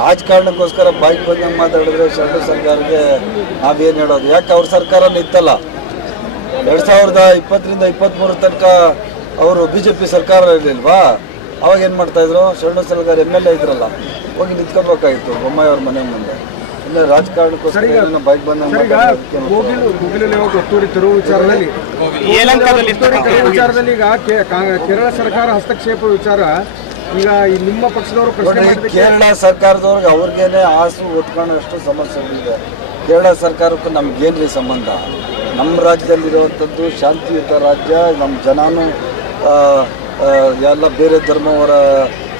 ರಾಜಕಾರಣಕ್ಕೋಸ್ಕರ ಬಾಯಿಗೆ ಬಂದಂಗೆ ಮಾತಾಡಿದ್ರೆ ಶರಣ ಸರ್ಕಾರಕ್ಕೆ ನಾವೇನು ಹೇಳೋದು? ಯಾಕೆ ಅವ್ರ ಸರ್ಕಾರನೇ ಇತ್ತಲ್ಲ 2020ರಿಂದ 23 ತನಕ ಅವರು BJP ಸರ್ಕಾರ ಇರಲಿಲ್ವಾ? ಅವಾಗ ಏನು ಮಾಡ್ತಾಯಿದ್ರು? ಶರಣ ಸರ್ಕಾರ MLA ಇದ್ರಲ್ಲ, ಹೋಗಿ ನಿಂತ್ಕೋಬೇಕಾಗಿತ್ತು ಬೊಮ್ಮಾಯಿ ಅವ್ರ ಮನೆ ಮುಂದೆ. ಇಲ್ಲ ರಾಜಕಾರಣಕ್ಕೋಸ್ಕರ ಬಾಯಿಗೆ ಬಂದಂಗೆ ವಿಚಾರದಲ್ಲಿ ಈಗ ಕೇರಳ ಸರ್ಕಾರ ಹಸ್ತಕ್ಷೇಪ ವಿಚಾರ ಈಗ ನಿಮ್ಮ ಪಕ್ಷದವರು ಕೇರಳ ಸರ್ಕಾರದವ್ರಿಗೆ ಅವ್ರಿಗೇನೆ ಆಸು ಹೊತ್ಕೊಳ್ಳೋಷ್ಟು ಸಮಸ್ಯೆಗಳಿದೆ. ಕೇರಳ ಸರ್ಕಾರಕ್ಕೂ ನಮ್ಗೇನ್ರಿ ಸಂಬಂಧ? ನಮ್ಮ ರಾಜ್ಯದಲ್ಲಿರುವಂಥದ್ದು ಶಾಂತಿಯುತ ರಾಜ್ಯ. ನಮ್ಮ ಜನನೂ ಎಲ್ಲ ಬೇರೆ ಧರ್ಮವರ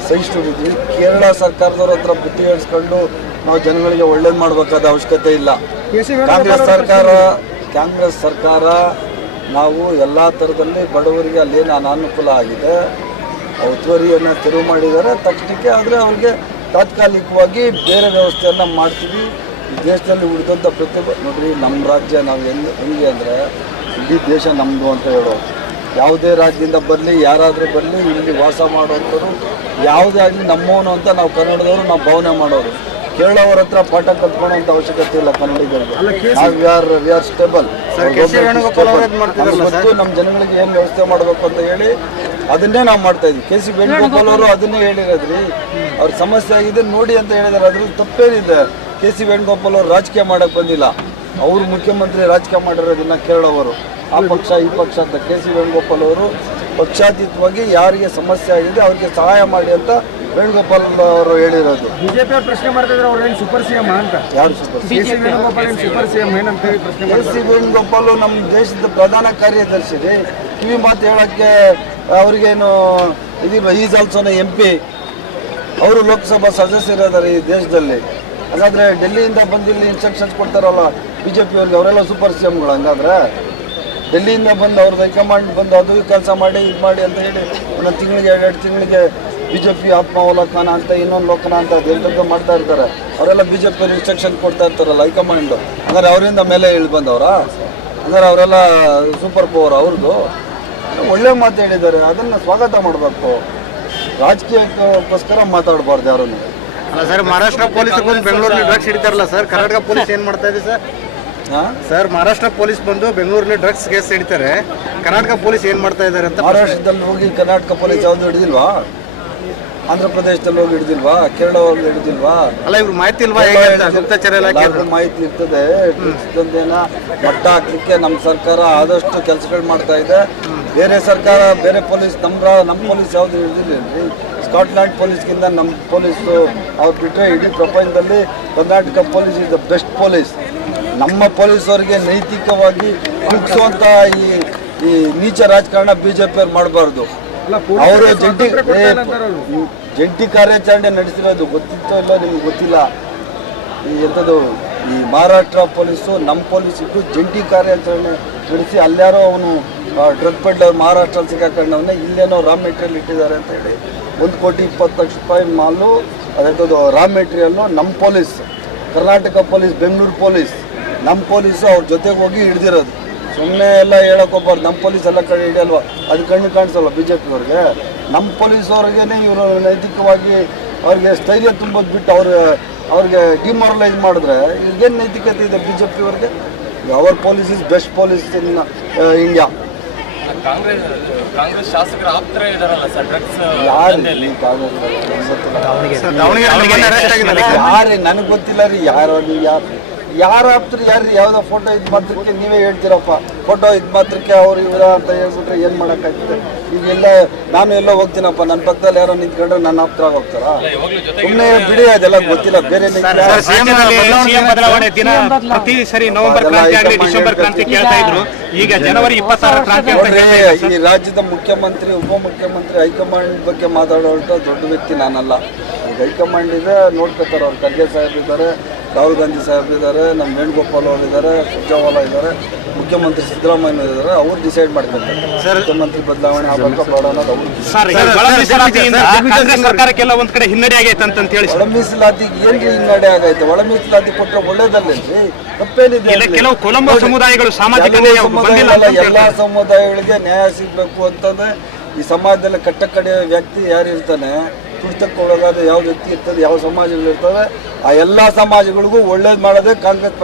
ಸಹಿಷ್ಣುರಿದ್ವಿ. ಕೇರಳ ಸರ್ಕಾರದವ್ರ ಹತ್ರ ಬುದ್ಧಿ ಹೇಳಿಸ್ಕೊಂಡು ನಾವು ಜನಗಳಿಗೆ ಒಳ್ಳೇದು ಮಾಡಬೇಕಾದ ಅವಶ್ಯಕತೆ ಇಲ್ಲ. ಕಾಂಗ್ರೆಸ್ ಸರ್ಕಾರ ನಾವು ಎಲ್ಲ ಥರದಲ್ಲಿ ಬಡವರಿಗೆ ಅಲ್ಲೇನು ಅನಾನುಕೂಲ ಆಗಿದೆ, ಒತ್ತುವರಿಯನ್ನು ತೆರವು ಮಾಡಿದ್ದಾರೆ ತಕ್ಷಣಕ್ಕೆ. ಆದರೆ ಅವ್ರಿಗೆ ತಾತ್ಕಾಲಿಕವಾಗಿ ಬೇರೆ ವ್ಯವಸ್ಥೆಯನ್ನು ಮಾಡ್ತೀವಿ. ಈ ದೇಶದಲ್ಲಿ ಉಳಿದಂಥ ಪ್ರತಿಭೆ ನೋಡ್ರಿ, ನಮ್ಮ ರಾಜ್ಯ ನಾವು ಹೆಂಗೆ ಅಂದರೆ ಇಡೀ ದೇಶ ನಮ್ಮದು ಅಂತ ಹೇಳೋದು. ಯಾವುದೇ ರಾಜ್ಯದಿಂದ ಬರಲಿ, ಯಾರಾದರೂ ಬರಲಿ, ಇಲ್ಲಿ ವಾಸ ಮಾಡೋಂಥವ್ರು ಯಾವುದೇ ಆಗಲಿ ನಮ್ಮವನು ಅಂತ ನಾವು ಕನ್ನಡದವರು ನಾವು ಭಾವನೆ ಮಾಡೋರು. ಕೇರಳವ್ರ ಹತ್ರ ಪಾಠ ಕಲ್ತ್ಕೊಳ್ಳೋಂಥ ಅವಶ್ಯಕತೆ ಇಲ್ಲ ಕನ್ನಡಿಗರಿಗೆ. ನಾವು ವಿ ಆರ್ ಸ್ಟೇಬಲ್. ಮತ್ತು ನಮ್ಮ ಜನಗಳಿಗೆ ಏನು ವ್ಯವಸ್ಥೆ ಮಾಡಬೇಕು ಅಂತ ಹೇಳಿ ಅದನ್ನೇ ನಾವು ಮಾಡ್ತಾ ಇದ್ವಿ. KC ವೇಣುಗೋಪಾಲ್ ಅವರು ಅದನ್ನೇ ಹೇಳಿರೋದ್ರಿ. ಅವ್ರ ಸಮಸ್ಯೆ ಆಗಿದೆ ನೋಡಿ ಅಂತ ಹೇಳಿದಾರೆ. ಅದ್ರಲ್ಲಿ ತಪ್ಪೇನಿದೆ? KC ವೇಣುಗೋಪಾಲ್ ಅವರು ರಾಜಕೀಯ ಮಾಡೋಕ್ಕೆ ಬಂದಿಲ್ಲ. ಅವರು ಮುಖ್ಯಮಂತ್ರಿ ರಾಜಕೀಯ ಮಾಡಿರೋದನ್ನ ಕೇರಳವರು ಆ ಪಕ್ಷ ಈ ಪಕ್ಷ ಅಂತ. KC ವೇಣುಗೋಪಾಲ್ ಅವರು ಪಕ್ಷಾತೀತವಾಗಿ ಯಾರಿಗೆ ಸಮಸ್ಯೆ ಆಗಿದೆ ಅವ್ರಿಗೆ ಸಹಾಯ ಮಾಡಿ ಅಂತ ವೇಣುಗೋಪಾಲ್ ಅವರು ಹೇಳಿರೋದು. ಬಿಜೆಪಿ ಅವ್ರು ಪ್ರಶ್ನೆ ಮಾಡ್ತಿದ್ರೆ ಅವ್ರು ಏನು ಸೂಪರ್ CM ಅಂತ? ಯಾರು ಸೂಪರ್ KC ವೇಣುಗೋಪಾಲ್ ಏನು ಸೂಪರ್ CM ಏನಂತ ಹೇಳಿ ಪ್ರಶ್ನೆ KC ವೇಣುಗೋಪಾಲ್ ನಮ್ಮ ದೇಶದ ಪ್ರಧಾನ ಕಾರ್ಯದರ್ಶಿ ರೀ. ಕಿವಿ ಮಾತು ಹೇಳೋಕ್ಕೆ ಅವ್ರಿಗೇನು ಇದಿಲ್ಲ. ಈಸ್ ಆಲ್ಸೋನ MP. ಅವರು ಲೋಕಸಭಾ ಸದಸ್ಯರಿದ್ದಾರೆ ಈ ದೇಶದಲ್ಲಿ. ಹಾಗಾದರೆ ಡೆಲ್ಲಿಯಿಂದ ಬಂದು ಇಲ್ಲಿ ಇನ್ಸ್ಟ್ರಕ್ಷನ್ಸ್ ಕೊಡ್ತಾರಲ್ಲ BJP ಅವ್ರಿಗೆ, ಅವರೆಲ್ಲ ಸೂಪರ್ CMಗಳು. ಹಂಗಾದ್ರೆ ಡೆಲ್ಲಿಯಿಂದ ಬಂದು ಅವ್ರದ್ದು ಹೈಕಮಾಂಡ್ ಬಂದು ಅದು ಕೆಲಸ ಮಾಡಿ ಇದು ಮಾಡಿ ಅಂತ ಹೇಳಿ ಒಂದೊಂದು ತಿಂಗಳಿಗೆ 2 ತಿಂಗಳಿಗೆ BJP ಆತ್ಮಾವಲೋಕನ ಅಂತ ಇನ್ನೊಂದು ಲೋಕನ ಅಂತ ಅದೆಂಥದ್ದು ಮಾಡ್ತಾ ಇರ್ತಾರೆ. ಅವರೆಲ್ಲ BJP ಇನ್ಸ್ಟ್ರಕ್ಷನ್ ಕೊಡ್ತಾ ಇರ್ತಾರಲ್ಲ ಹೈಕಮಾಂಡು. ಅಂದರೆ ಅವರಿಂದ ಮೇಲೆ ಇಳಿ ಬಂದವರ? ಅಂದರೆ ಅವರೆಲ್ಲ ಸೂಪರ್ ಪವರ್ ಅವ್ರದ್ದು. ಒಳ್ಳೆ ಮಾತು ಹೇಳಿದ್ದಾರೆ, ಅದನ್ನು ಸ್ವಾಗತ ಮಾಡಬೇಕು. ರಾಜಕೀಯಕ್ಕೋಸ್ಕರ ಮಾತಾಡಬಾರ್ದು ಯಾರನ್ನು. ಅಲ್ಲ ಸರ್, ಮಹಾರಾಷ್ಟ್ರ ಪೊಲೀಸ್ ಬಂದು ಬೆಂಗಳೂರಲ್ಲಿ ಡ್ರಗ್ಸ್ ಹಿಡಿತಾರಲ್ಲ ಸರ್, ಕರ್ನಾಟಕ ಪೊಲೀಸ್ ಏನು ಮಾಡ್ತಾ ಇದೆ ಸರ್? ಸರ್, ಮಹಾರಾಷ್ಟ್ರ ಪೊಲೀಸ್ ಬಂದು ಬೆಂಗಳೂರಲ್ಲಿ ಡ್ರಗ್ಸ್ ಕೇಸ್ ಹಿಡಿತಾರೆ, ಕರ್ನಾಟಕ ಪೊಲೀಸ್ ಏನು ಮಾಡ್ತಾ ಇದ್ದಾರೆ ಅಂತ. ಮಹಾರಾಷ್ಟ್ರದಲ್ಲಿ ಹೋಗಿ ಕರ್ನಾಟಕ ಪೊಲೀಸ್ ಯಾವುದು ಹಿಡಿದಿಲ್ವಾ? ಆಂಧ್ರ ಪ್ರದೇಶದಲ್ಲಿ ಹೋಗಿ ಹಿಡಿದಿಲ್ವಾ? ಕೇರಳ ಹೋಗಿ ಹಿಡಿದಿಲ್ವಾ? ಅಲ್ಲ, ಇವ್ರು ಮಾಹಿತಿ ಇಲ್ವಾ? ಗುಪ್ತಚರ ಇಲಾಖೆ ಮಾಹಿತಿ ಇರ್ತದೆ. ಡ್ರಗ್ಸ್ದಂದೇನ ಮಟ್ಟ ಹಾಕ್ಲಿಕ್ಕೆ ನಮ್ಮ ಸರ್ಕಾರ ಆದಷ್ಟು ಕೆಲಸಗಳು ಮಾಡ್ತಾ ಇದೆ. ಬೇರೆ ಸರ್ಕಾರ ಬೇರೆ ಪೊಲೀಸ್ ನಮ್ಮ ಪೊಲೀಸ್ ಯಾವುದು ಹಿಡಿದಿಲ್ಲ. ಸ್ಕಾಟ್ಲ್ಯಾಂಡ್ ಪೊಲೀಸ್ಗಿಂತ ನಮ್ಮ ಪೊಲೀಸು ಅವ್ರು ಬಿಟ್ಟರೆ ಇಡೀ ಪ್ರಪಂಚದಲ್ಲಿ Karnataka police is the best police. ನಮ್ಮ ಪೊಲೀಸವರಿಗೆ ನೈತಿಕವಾಗಿ ಕುಗ್ಸುವಂಥ ಈ ನೀಚ ರಾಜಕಾರಣ BJP ಅವ್ರು ಮಾಡಬಾರ್ದು. ಅವರು ಜಂಟಿ ಕಾರ್ಯಾಚರಣೆ ನಡೆಸಿರೋದು ಗೊತ್ತಿತ್ತೋ ಇಲ್ಲ ನಿಮ್ಗೆ ಗೊತ್ತಿಲ್ಲ. ಎಂಥದ್ದು ಈ ಮಹಾರಾಷ್ಟ್ರ ಪೊಲೀಸು ನಮ್ಮ ಪೊಲೀಸ್ ಇಟ್ಟು ಜಂಟಿ ಕಾರ್ಯಾಚರಣೆ ನಡೆಸಿ ಅಲ್ಲಾರೋ ಅವನು ಡ್ರಗ್ ಪೆಡ್ಲರ್ ಮಹಾರಾಷ್ಟ್ರಲ್ಲಿ ಸಿಕ್ಕಾಕೊಂಡವನ್ನೇ ಇಲ್ಲೇನೋ ರಾ ಮೆಟೀರಿಯಲ್ ಇಟ್ಟಿದ್ದಾರೆ ಅಂತ ಹೇಳಿ 1,20,00,000 ಮಾಲು ಅದೆಂಥದ್ದು ರಾ ಮೆಟೀರಿಯಲ್ಲು ನಮ್ಮ police, Karnataka police, Bengaluru police, ನಮ್ಮ ಪೊಲೀಸು ಅವ್ರ ಜೊತೆಗೆ ಹೋಗಿ ಹಿಡ್ದಿರೋದು. ಸುಮ್ಮನೆ ಎಲ್ಲ ಹೇಳೋಕ್ಕೋಗ್ಬಾರ್ದು. ನಮ್ಮ ಪೊಲೀಸ್ ಎಲ್ಲ ಕಡೆ ಹಿಡಿಯಲ್ವ? ಅದು ಕಣ್ಣು ಕಾಣಿಸಲ್ಲ BJP ಅವ್ರಿಗೆ. ನಮ್ಮ ಪೊಲೀಸವ್ರಿಗೇನೆ ಇವರು ನೈತಿಕವಾಗಿ ಅವ್ರಿಗೆ ಸ್ಥೈರ್ಯ ತುಂಬೋದು ಬಿಟ್ಟು ಅವ್ರಿಗೆ ಡಿಮಾರಲೈಸ್ ಮಾಡಿದ್ರೆ ಈಗೇನು ನೈತಿಕತೆ ಇದೆ BJP ಅವ್ರಿಗೆ? ಅವರ್ police is best police in India. Congress ಶಾಸಕರ ಆಪ್ತರ ಇದಾರಲ್ಲ ಸರ್, ಡ್ರಗ್ಸ್ ಯಾರು ನನಗೆ ಗೊತ್ತಿಲ್ಲ ರೀ. ಯಾರು ಆಪ್ತರು ಯಾರು ಯಾವುದೋ ಫೋಟೋ ಇದು ಮಾತ್ರಕ್ಕೆ ನೀವೇ ಹೇಳ್ತೀರಪ್ಪ. ಫೋಟೋ ಇದು ಮಾತ್ರಕ್ಕೆ ಅವ್ರು ಇವರ ಅಂತ ಹೇಳ್ಬಿಟ್ರೆ ಏನು ಮಾಡೋಕ್ಕಾಗ್ತದೆ? ಈಗೆಲ್ಲ ನಾನು ಎಲ್ಲೋ ಹೋಗ್ತೀನಪ್ಪ, ನನ್ನ ಪಕ್ಕದಲ್ಲಿ ಯಾರೋ ನಿಂತ್ಕೊಂಡ್ರೆ ನನ್ನ ಆಪ್ತರ ಹೋಗ್ತಾರ? ಸುಮ್ಮನೆ ಬಿಡಿ, ಅದೆಲ್ಲ ಗೊತ್ತಿಲ್ಲ. ಬೇರೆ ಈ ರಾಜ್ಯದ ಮುಖ್ಯಮಂತ್ರಿ, ಉಪಮುಖ್ಯಮಂತ್ರಿ, ಹೈಕಮಾಂಡ್ ಬಗ್ಗೆ ಮಾತಾಡೋಂಥ ದೊಡ್ಡ ವ್ಯಕ್ತಿ ನಾನಲ್ಲ. ಈಗ ಹೈಕಮಾಂಡ್ ಇದೆ, ನೋಡ್ಕೊತಾರೆ. ಅವ್ರು ಖರ್ಗೆ ಸಾಹೇಬ್ ಇದ್ದಾರೆ, ರಾಹುಲ್ ಗಾಂಧಿ ಸಾಹೇಬ್ ಇದ್ದಾರೆ, ನಮ್ಮ ವೇಣುಗೋಪಾಲ್ ಅವರು ಇದ್ದಾರೆ, ಸುರ್ಜೇವಾಲಾ ಇದ್ದಾರೆ, ಮುಖ್ಯಮಂತ್ರಿ ಸಿದ್ದರಾಮಯ್ಯ ಇದ್ದಾರೆ. ಅವ್ರು ಡಿಸೈಡ್ ಮಾಡ್ಕೊತಾರೆ ಮುಖ್ಯಮಂತ್ರಿ ಬದಲಾವಣೆ ಆಗಬೇಕು ಬೇಡ ಅನ್ನೋದು ಅವ್ರು. ಸರ್ಕಾರಕ್ಕೆಲ್ಲ ಒಂದ್ ಕಡೆ ಹಿನ್ನಡೆ ಆಗೈತೆ ಅಂತ ಹೇಳಿ. ಒಳ ಮೀಸಲಾತಿಗೆ ಏನ್ರಿ ಹಿನ್ನಡೆ ಆಗೈತೆ? ಒಳ ಮೀಸಲಾತಿ ಕೊಟ್ಟರೆ ಒಳ್ಳೇದಲ್ಲೇನ್ರಿ? ತಪ್ಪೇನಿದೆ? ಕೆಲವು ಕೊಲಂಬೋ ಸಮುದಾಯಗಳು ಸಾಮಾಜಿಕ ಎಲ್ಲ ಸಮುದಾಯಗಳಿಗೆ ನ್ಯಾಯ ಸಿಗಬೇಕು ಅಂತಂದ್ರೆ ಈ ಸಮಾಜದಲ್ಲಿ ಕಟ್ಟಕಡೆಯ ವ್ಯಕ್ತಿ ಯಾರು ಇರ್ತಾನೆ ತುಳಿತಕ್ಕೆ ಒಳಗಾದ ಯಾವ ವ್ಯಕ್ತಿ ಇರ್ತದೆ, ಯಾವ ಸಮಾಜಗಳಿರ್ತವೆ, ಆ ಎಲ್ಲ ಸಮಾಜಗಳಿಗೂ ಒಳ್ಳೇದು ಮಾಡೋದೇ ಕಾಂಗ್ರೆಸ್ ಪಕ್ಷ.